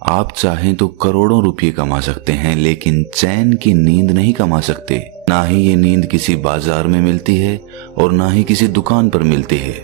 आप चाहें तो करोड़ों रुपये कमा सकते हैं, लेकिन चैन की नींद नहीं कमा सकते। ना ही ये नींद किसी बाजार में मिलती है और ना ही किसी दुकान पर मिलती है।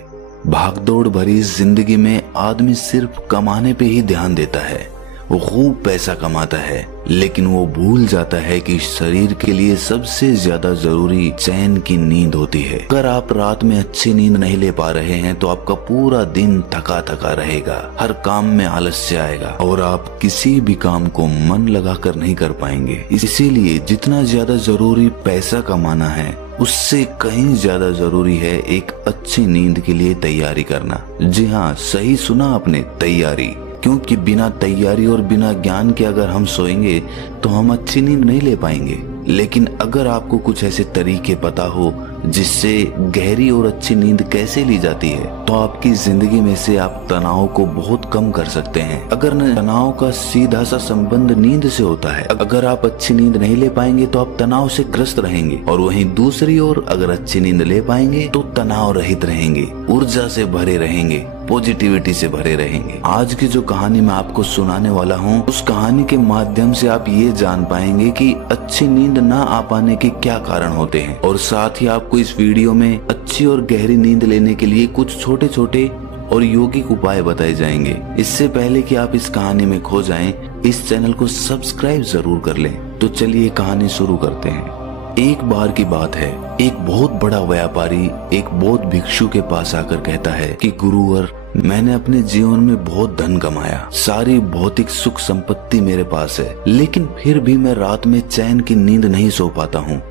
भागदौड़ भरी इस जिंदगी में आदमी सिर्फ कमाने पे ही ध्यान देता है। वो खूब पैसा कमाता है, लेकिन वो भूल जाता है कि शरीर के लिए सबसे ज्यादा जरूरी चैन की नींद होती है। अगर आप रात में अच्छी नींद नहीं ले पा रहे हैं तो आपका पूरा दिन थका थका रहेगा, हर काम में आलस्य आएगा और आप किसी भी काम को मन लगाकर नहीं कर पाएंगे। इसीलिए जितना ज्यादा जरूरी पैसा कमाना है, उससे कहीं ज्यादा जरूरी है एक अच्छी नींद के लिए तैयारी करना। जी हाँ, सही सुना आपने, तैयारी। क्योंकि बिना तैयारी और बिना ज्ञान के अगर हम सोएंगे तो हम अच्छी नींद नहीं ले पाएंगे। लेकिन अगर आपको कुछ ऐसे तरीके पता हो जिससे गहरी और अच्छी नींद कैसे ली जाती है, तो आपकी जिंदगी में से आप तनाव को बहुत कम कर सकते हैं। अगर तनाव का सीधा सा संबंध नींद से होता है। अगर आप अच्छी नींद नहीं ले पाएंगे तो आप तनाव से ग्रस्त रहेंगे, और वहीं दूसरी ओर अगर अच्छी नींद ले पाएंगे तो तनाव रहित रहेंगे, ऊर्जा से भरे रहेंगे, पॉजिटिविटी से भरे रहेंगे। आज की जो कहानी मैं आपको सुनाने वाला हूँ, उस कहानी के माध्यम से आप ये जान पाएंगे कि अच्छी नींद ना आ पाने के क्या कारण होते हैं, और साथ ही आपको इस वीडियो में अच्छी और गहरी नींद लेने के लिए कुछ छोटे छोटे और यौगिक उपाय बताए जाएंगे। इससे पहले कि आप इस कहानी में खो जाएं, इस चैनल को सब्सक्राइब जरूर कर लें। तो चलिए कहानी शुरू करते हैं। एक बार की बात है, एक बहुत बड़ा व्यापारी एक बौद्ध भिक्षु के पास आकर कहता है कि गुरुवर, मैंने अपने जीवन में बहुत धन कमाया, सारी भौतिक सुख संपत्ति मेरे पास है, लेकिन फिर भी मैं रात में चैन की नींद नहीं सो पाता हूँ।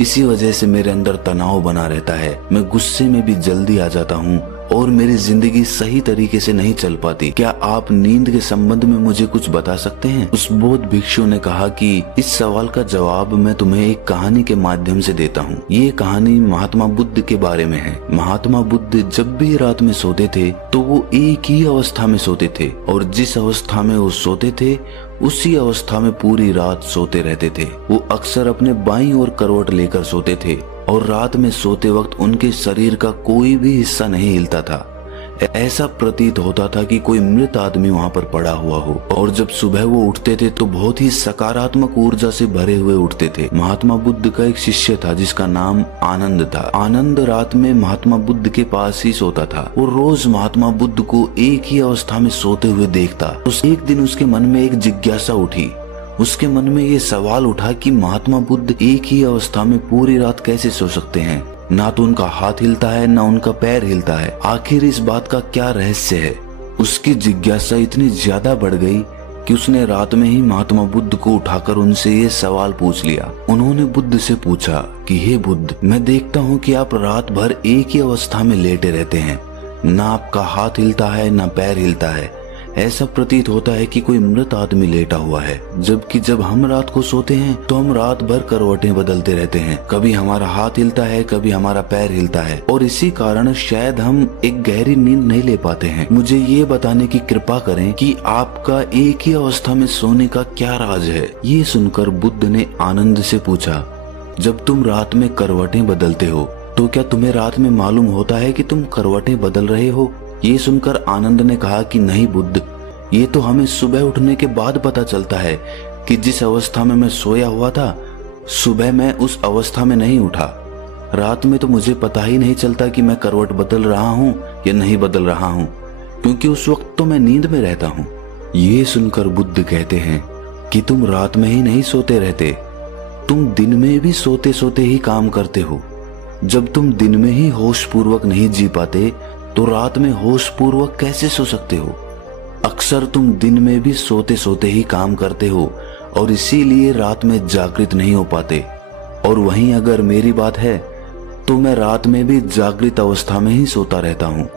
इसी वजह से मेरे अंदर तनाव बना रहता है, मैं गुस्से में भी जल्दी आ जाता हूँ और मेरी जिंदगी सही तरीके से नहीं चल पाती। क्या आप नींद के संबंध में मुझे कुछ बता सकते हैं? उस बौद्ध भिक्षु ने कहा कि इस सवाल का जवाब मैं तुम्हें एक कहानी के माध्यम से देता हूँ। ये कहानी महात्मा बुद्ध के बारे में है। महात्मा बुद्ध जब भी रात में सोते थे तो वो एक ही अवस्था में सोते थे, और जिस अवस्था में वो सोते थे उसी अवस्था में पूरी रात सोते रहते थे। वो अक्सर अपने बाईं ओर करवट लेकर सोते थे और रात में सोते वक्त उनके शरीर का कोई भी हिस्सा नहीं हिलता था। ऐसा प्रतीत होता था कि कोई मृत आदमी वहाँ पर पड़ा हुआ हो। और जब सुबह वो उठते थे तो बहुत ही सकारात्मक ऊर्जा से भरे हुए उठते थे। महात्मा बुद्ध का एक शिष्य था जिसका नाम आनंद था। आनंद रात में महात्मा बुद्ध के पास ही सोता था। वो रोज महात्मा बुद्ध को एक ही अवस्था में सोते हुए देखता। एक दिन उसके मन में एक जिज्ञासा उठी। उसके मन में ये सवाल उठा कि महात्मा बुद्ध एक ही अवस्था में पूरी रात कैसे सो सकते हैं? ना तो उनका हाथ हिलता है, ना उनका पैर हिलता है। आखिर इस बात का क्या रहस्य है? उसकी जिज्ञासा इतनी ज्यादा बढ़ गई कि उसने रात में ही महात्मा बुद्ध को उठाकर उनसे ये सवाल पूछ लिया। उन्होंने बुद्ध से पूछा कि हे बुद्ध, मैं देखता हूँ कि आप रात भर एक ही अवस्था में लेटे रहते हैं, ना आपका हाथ हिलता है ना पैर हिलता है। ऐसा प्रतीत होता है कि कोई मृत आदमी लेटा हुआ है। जबकि जब हम रात को सोते हैं तो हम रात भर करवटें बदलते रहते हैं, कभी हमारा हाथ हिलता है, कभी हमारा पैर हिलता है, और इसी कारण शायद हम एक गहरी नींद नहीं ले पाते हैं। मुझे ये बताने की कृपा करें कि आपका एक ही अवस्था में सोने का क्या राज है? ये सुनकर बुद्ध ने आनंद से पूछा, जब तुम रात में करवटें बदलते हो तो क्या तुम्हें रात में मालूम होता है कि तुम करवटें बदल रहे हो? ये सुनकर आनंद ने कहा कि नहीं बुद्ध, ये तो हमें सुबह उठने के बाद पता चलता है कि जिस अवस्था में मैं सोया हुआ था, सुबह मैं उस अवस्था में नहीं उठा। रात में तो मुझे पता ही नहीं चलता कि मैं करवट बदल रहा हूँ या नहीं बदल रहा हूँ, क्योंकि उस वक्त तो मैं नींद में रहता हूँ। ये सुनकर बुद्ध कहते हैं कि तुम रात में ही नहीं सोते रहते, तुम दिन में भी सोते सोते ही काम करते हो। जब तुम दिन में ही होश पूर्वक नहीं जी पाते तो रात में होश पूर्वक कैसे सो सकते हो? अक्सर तुम दिन में भी सोते सोते ही काम करते हो और इसीलिए रात में जागृत नहीं हो पाते। और वहीं अगर मेरी बात है तो मैं रात में भी जागृत अवस्था में ही सोता रहता हूँ।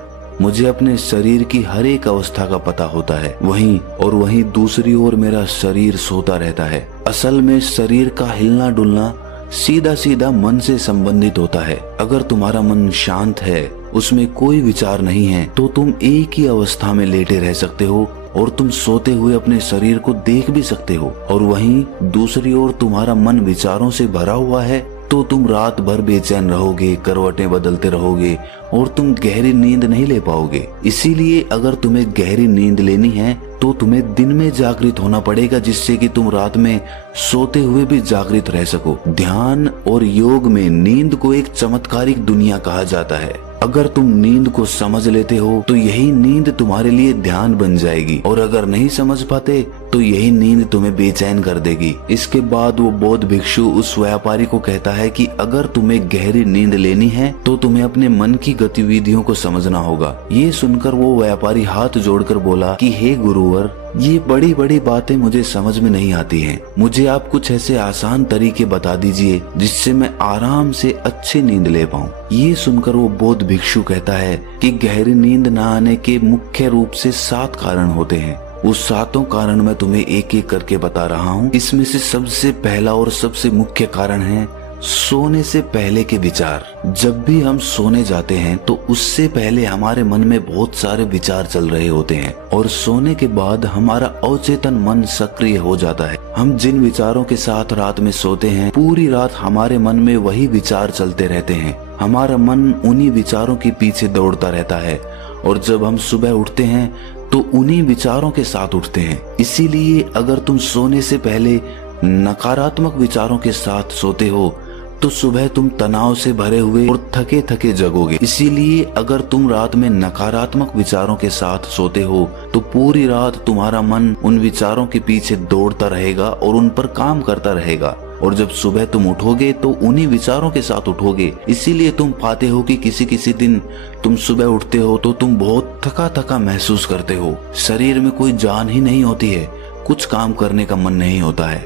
मुझे अपने शरीर की हर एक अवस्था का पता होता है। वहीं दूसरी ओर मेरा शरीर सोता रहता है। असल में शरीर का हिलना डुलना सीधा सीधा मन से संबंधित होता है। अगर तुम्हारा मन शांत है, उसमें कोई विचार नहीं है, तो तुम एक ही अवस्था में लेटे रह सकते हो और तुम सोते हुए अपने शरीर को देख भी सकते हो। और वहीं दूसरी ओर तुम्हारा मन विचारों से भरा हुआ है तो तुम रात भर बेचैन रहोगे, करवटें बदलते रहोगे और तुम गहरी नींद नहीं ले पाओगे। इसीलिए अगर तुम्हें गहरी नींद लेनी है तो तुम्हें दिन में जागृत होना पड़ेगा, जिससे कि तुम रात में सोते हुए भी जागृत रह सको। ध्यान और योग में नींद को एक चमत्कारिक दुनिया कहा जाता है। अगर तुम नींद को समझ लेते हो तो यही नींद तुम्हारे लिए ध्यान बन जाएगी, और अगर नहीं समझ पाते तो यही नींद तुम्हें बेचैन कर देगी। इसके बाद वो बौद्ध भिक्षु उस व्यापारी को कहता है कि अगर तुम्हें गहरी नींद लेनी है तो तुम्हें अपने मन की गतिविधियों को समझना होगा। ये सुनकर वो व्यापारी हाथ जोड़कर बोला कि हे गुरुवर, ये बड़ी बड़ी बातें मुझे समझ में नहीं आती हैं। मुझे आप कुछ ऐसे आसान तरीके बता दीजिए जिससे मैं आराम से अच्छी नींद ले पाऊं। ये सुनकर वो बौद्ध भिक्षु कहता है कि गहरी नींद न आने के मुख्य रूप से 7 कारण होते हैं। उस 7 कारण मैं तुम्हें एक एक करके बता रहा हूँ। इसमें से सबसे पहला और सबसे मुख्य कारण है सोने से पहले के विचार। जब भी हम सोने जाते हैं तो उससे पहले हमारे मन में बहुत सारे विचार चल रहे होते हैं, और सोने के बाद हमारा अवचेतन मन सक्रिय हो जाता है। हम जिन विचारों के साथ रात में सोते हैं, पूरी रात हमारे मन में वही विचार चलते रहते हैं। हमारा मन उन्हीं विचारों के पीछे दौड़ता रहता है, और जब हम सुबह उठते हैं तो उन्हीं विचारों के साथ उठते हैं। इसीलिए अगर तुम सोने से पहले नकारात्मक विचारों के साथ सोते हो तो सुबह तुम तनाव से भरे हुए और थके थके जगोगे। इसीलिए अगर तुम रात में नकारात्मक विचारों के साथ सोते हो तो पूरी रात तुम्हारा मन उन विचारों के पीछे दौड़ता रहेगा और उन पर काम करता रहेगा, और जब सुबह तुम उठोगे तो उन्हीं विचारों के साथ उठोगे। इसीलिए तुम पाते हो कि किसी किसी दिन तुम सुबह उठते हो तो तुम बहुत थका थका महसूस करते हो, शरीर में कोई जान ही नहीं होती है, कुछ काम करने का मन नहीं होता है।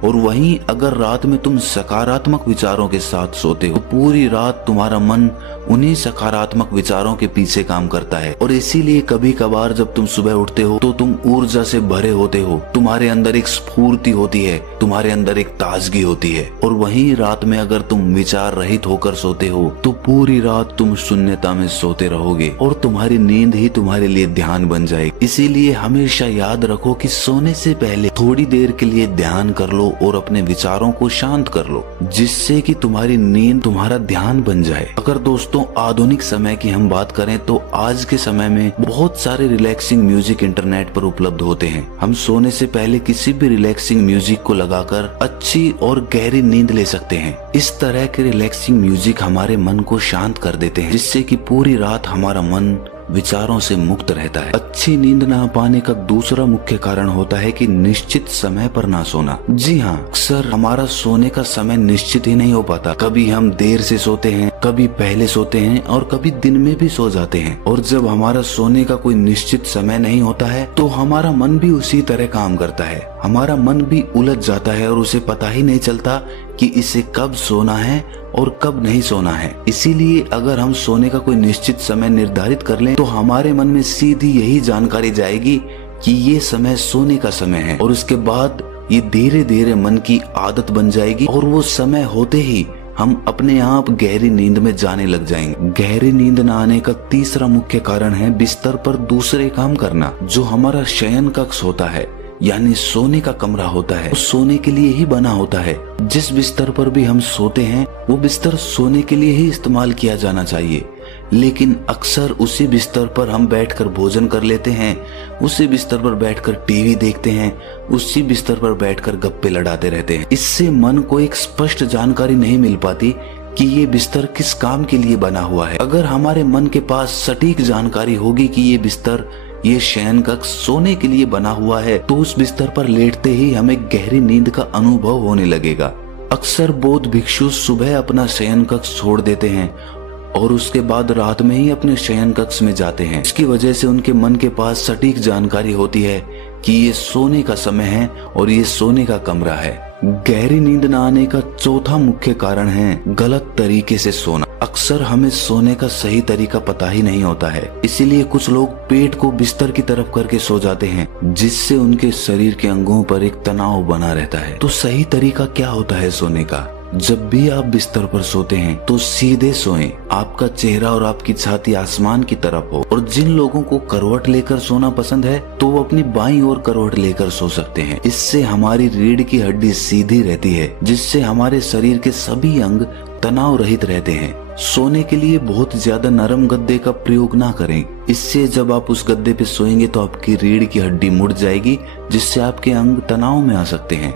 और वहीं अगर रात में तुम सकारात्मक विचारों के साथ सोते हो, पूरी रात तुम्हारा मन उन्हीं सकारात्मक विचारों के पीछे काम करता है, और इसीलिए कभी कभार जब तुम सुबह उठते हो तो तुम ऊर्जा से भरे होते हो, तुम्हारे अंदर एक स्फूर्ति होती है, तुम्हारे अंदर एक ताजगी होती है। और वहीं रात में अगर तुम विचार रहित होकर सोते हो तो पूरी रात तुम शून्यता में सोते रहोगे, और तुम्हारी नींद ही तुम्हारे लिए ध्यान बन जाएगी। इसीलिए हमेशा याद रखो कि सोने से पहले थोड़ी देर के लिए ध्यान कर लो और अपने विचारों को शांत कर लो, जिससे कि तुम्हारी नींद तुम्हारा ध्यान बन जाए। अगर दोस्तों आधुनिक समय की हम बात करें तो आज के समय में बहुत सारे रिलैक्सिंग म्यूजिक इंटरनेट पर उपलब्ध होते हैं। हम सोने से पहले किसी भी रिलैक्सिंग म्यूजिक को लगाकर अच्छी और गहरी नींद ले सकते हैं। इस तरह के रिलैक्सिंग म्यूजिक हमारे मन को शांत कर देते हैं, जिससे कि पूरी रात हमारा मन विचारों से मुक्त रहता है। अच्छी नींद ना पाने का दूसरा मुख्य कारण होता है कि निश्चित समय पर ना सोना। जी हाँ, अक्सर हमारा सोने का समय निश्चित ही नहीं हो पाता। कभी हम देर से सोते हैं, कभी पहले सोते हैं, और कभी दिन में भी सो जाते हैं। और जब हमारा सोने का कोई निश्चित समय नहीं होता है तो हमारा मन भी उसी तरह काम करता है। हमारा मन भी उलझ जाता है और उसे पता ही नहीं चलता कि इसे कब सोना है और कब नहीं सोना है। इसीलिए अगर हम सोने का कोई निश्चित समय निर्धारित कर लें तो हमारे मन में सीधी यही जानकारी जाएगी कि ये समय सोने का समय है, और उसके बाद ये धीरे धीरे मन की आदत बन जाएगी, और वो समय होते ही हम अपने आप गहरी नींद में जाने लग जाएंगे। गहरी नींद न आने का तीसरा मुख्य कारण है बिस्तर पर दूसरे काम करना। जो हमारा शयन कक्ष होता है, यानी सोने का कमरा होता है, वो सोने के लिए ही बना होता है। जिस बिस्तर पर भी हम सोते हैं वो बिस्तर सोने के लिए ही इस्तेमाल किया जाना चाहिए, लेकिन अक्सर उसी बिस्तर पर हम बैठकर भोजन कर लेते हैं, उसी बिस्तर पर बैठकर टीवी देखते हैं, उसी बिस्तर पर बैठकर गप्पे लड़ाते रहते हैं। इससे मन को एक स्पष्ट जानकारी नहीं मिल पाती कि ये बिस्तर किस काम के लिए बना हुआ है। अगर हमारे मन के पास सटीक जानकारी होगी कि ये बिस्तर, ये शयन कक्ष सोने के लिए बना हुआ है, तो उस बिस्तर पर लेटते ही हमें गहरी नींद का अनुभव होने लगेगा। अक्सर बौद्ध भिक्षु सुबह अपना शयन कक्ष छोड़ देते हैं और उसके बाद रात में ही अपने शयन कक्ष में जाते हैं। इसकी वजह से उनके मन के पास सटीक जानकारी होती है कि ये सोने का समय है और ये सोने का कमरा है। गहरी नींद न आने का चौथा मुख्य कारण है गलत तरीके से सोना। अक्सर हमें सोने का सही तरीका पता ही नहीं होता है, इसीलिए कुछ लोग पेट को बिस्तर की तरफ करके सो जाते हैं, जिससे उनके शरीर के अंगों पर एक तनाव बना रहता है। तो सही तरीका क्या होता है सोने का? जब भी आप बिस्तर पर सोते हैं तो सीधे सोएं, आपका चेहरा और आपकी छाती आसमान की तरफ हो। और जिन लोगों को करवट लेकर सोना पसंद है तो वो अपनी बाईं ओर करवट लेकर सो सकते हैं। इससे हमारी रीढ़ की हड्डी सीधी रहती है, जिससे हमारे शरीर के सभी अंग तनाव रहित रहते हैं। सोने के लिए बहुत ज्यादा नरम गद्दे का प्रयोग ना करें। इससे जब आप उस गद्दे पे सोएंगे तो आपकी रीढ़ की हड्डी मुड़ जाएगी, जिससे आपके अंग तनाव में आ सकते हैं।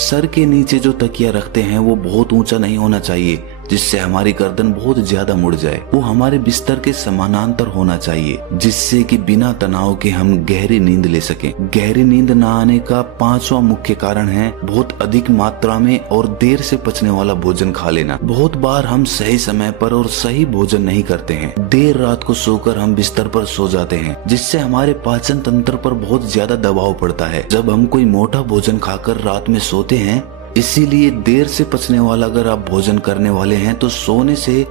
सर के नीचे जो तकिया रखते हैं वो बहुत ऊंचा नहीं होना चाहिए, जिससे हमारी गर्दन बहुत ज्यादा मुड़ जाए। वो हमारे बिस्तर के समानांतर होना चाहिए, जिससे कि बिना तनाव के हम गहरी नींद ले सकें। गहरी नींद न आने का 5वां मुख्य कारण है बहुत अधिक मात्रा में और देर से पचने वाला भोजन खा लेना। बहुत बार हम सही समय पर और सही भोजन नहीं करते हैं। देर रात को सोकर हम बिस्तर पर सो जाते हैं, जिससे हमारे पाचन तंत्र पर बहुत ज्यादा दबाव पड़ता है जब हम कोई मोटा भोजन खाकर रात में सोते हैं। इसीलिए देर से पचने वाला अगर आप भोजन करने वाले हैं तो सोने से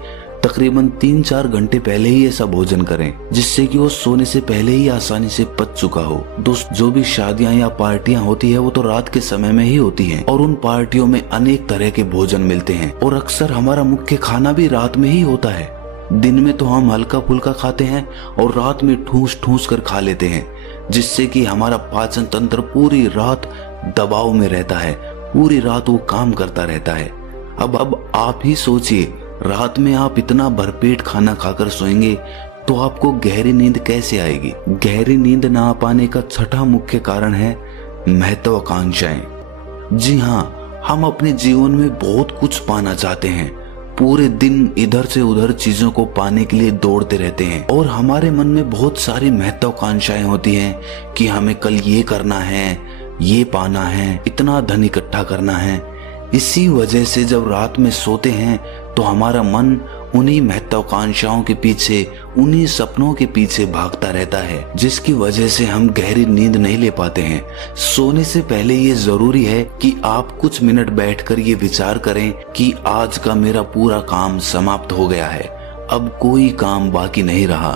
तकरीबन 3-4 घंटे पहले ही ऐसा भोजन करें, जिससे कि वो सोने से पहले ही आसानी से पच चुका हो। दोस्त, जो भी शादियां या पार्टियां होती है वो तो रात के समय में ही होती हैं, और उन पार्टियों में अनेक तरह के भोजन मिलते हैं और अक्सर हमारा मुख्य खाना भी रात में ही होता है। दिन में तो हम हल्का फुल्का खाते हैं और रात में ठूस ठूस कर खा लेते हैं, जिससे कि हमारा पाचन तंत्र पूरी रात दबाव में रहता है, पूरी रात वो काम करता रहता है। अब आप ही सोचिए, रात में आप इतना भरपेट खाना खाकर सोएंगे तो आपको गहरी नींद कैसे आएगी। गहरी नींद ना आ पाने का 6वां मुख्य कारण है महत्वाकांक्षाएं। जी हाँ, हम अपने जीवन में बहुत कुछ पाना चाहते हैं। पूरे दिन इधर से उधर चीजों को पाने के लिए दौड़ते रहते हैं और हमारे मन में बहुत सारी महत्वाकांक्षाएं होती हैं कि हमें कल ये करना है, ये पाना है, इतना धन इकट्ठा करना है। इसी वजह से जब रात में सोते हैं तो हमारा मन उन्हीं महत्वाकांक्षाओं के पीछे, उन्हीं सपनों के पीछे भागता रहता है, जिसकी वजह से हम गहरी नींद नहीं ले पाते हैं। सोने से पहले ये जरूरी है कि आप कुछ मिनट बैठकर ये विचार करें कि आज का मेरा पूरा काम समाप्त हो गया है, अब कोई काम बाकी नहीं रहा,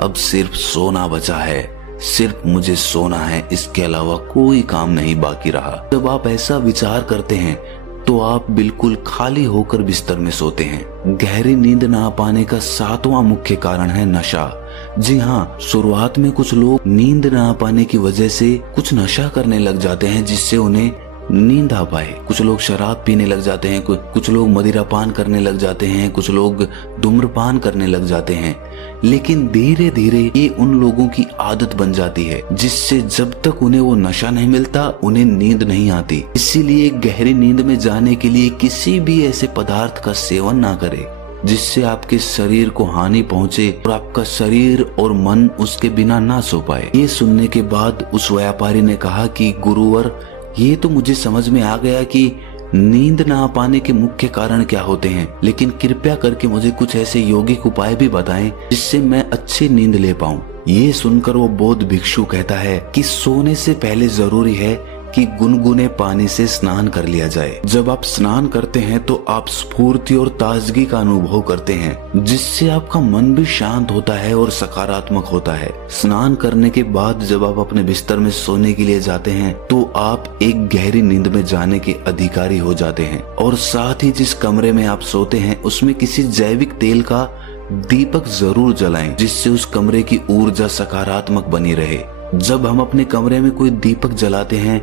अब सिर्फ सोना बचा है, सिर्फ मुझे सोना है, इसके अलावा कोई काम नहीं बाकी रहा। जब आप ऐसा विचार करते हैं तो आप बिल्कुल खाली होकर बिस्तर में सोते हैं। गहरी नींद ना आ पाने का 7वां मुख्य कारण है नशा। जी हाँ, शुरुआत में कुछ लोग नींद ना आ पाने की वजह से कुछ नशा करने लग जाते हैं, जिससे उन्हें नींद आ पाए। कुछ लोग शराब पीने लग जाते हैं, कुछ लोग मदिरापान करने लग जाते हैं, कुछ लोग धूम्रपान करने लग जाते हैं। लेकिन धीरे धीरे ये उन लोगों की आदत बन जाती है, जिससे जब तक उन्हें वो नशा नहीं मिलता उन्हें नींद नहीं आती। इसीलिए गहरी नींद में जाने के लिए किसी भी ऐसे पदार्थ का सेवन ना करें जिससे आपके शरीर को हानि पहुंचे और आपका शरीर और मन उसके बिना ना सो पाए। ये सुनने के बाद उस व्यापारी ने कहा कि गुरुवर, ये तो मुझे समझ में आ गया कि नींद ना आ पाने के मुख्य कारण क्या होते हैं, लेकिन कृपया करके मुझे कुछ ऐसे यौगिक उपाय भी बताएं जिससे मैं अच्छी नींद ले पाऊं। ये सुनकर वो बौद्ध भिक्षु कहता है कि सोने से पहले जरूरी है कि गुनगुने पानी से स्नान कर लिया जाए। जब आप स्नान करते हैं तो आप स्फूर्ति और ताजगी का अनुभव करते हैं, जिससे आपका मन भी शांत होता है और सकारात्मक होता है। स्नान करने के बाद जब आप अपने बिस्तर में सोने के लिए जाते हैं तो आप एक गहरी नींद में जाने के अधिकारी हो जाते हैं। और साथ ही जिस कमरे में आप सोते हैं उसमें किसी जैविक तेल का दीपक जरूर जलाएं, जिससे उस कमरे की ऊर्जा सकारात्मक बनी रहे। जब हम अपने कमरे में कोई दीपक जलाते हैं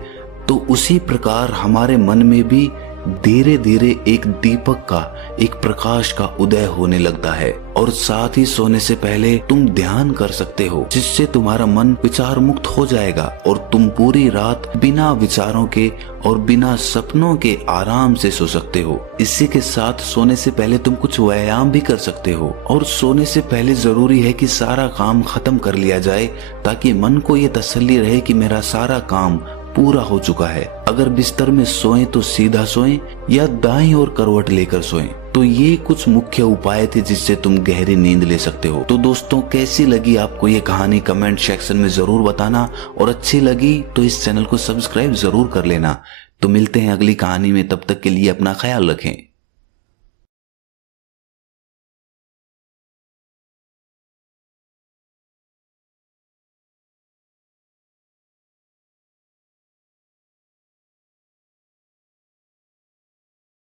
तो उसी प्रकार हमारे मन में भी धीरे धीरे एक दीपक का, एक प्रकाश का उदय होने लगता है। और साथ ही सोने से पहले तुम ध्यान कर सकते हो, जिससे तुम्हारा मन विचार मुक्त हो जाएगा और तुम पूरी रात बिना विचारों के और बिना सपनों के आराम से सो सकते हो। इसी के साथ सोने से पहले तुम कुछ व्यायाम भी कर सकते हो। और सोने से पहले जरूरी है कि सारा काम खत्म कर लिया जाए, ताकि मन को ये तसल्ली रहे कि मेरा सारा काम पूरा हो चुका है। अगर बिस्तर में सोएं तो सीधा सोएं या दाईं ओर करवट लेकर सोएं। तो ये कुछ मुख्य उपाय थे जिससे तुम गहरी नींद ले सकते हो। तो दोस्तों, कैसी लगी आपको ये कहानी कमेंट सेक्शन में जरूर बताना, और अच्छी लगी तो इस चैनल को सब्सक्राइब जरूर कर लेना। तो मिलते हैं अगली कहानी में, तब तक के लिए अपना ख्याल रखें।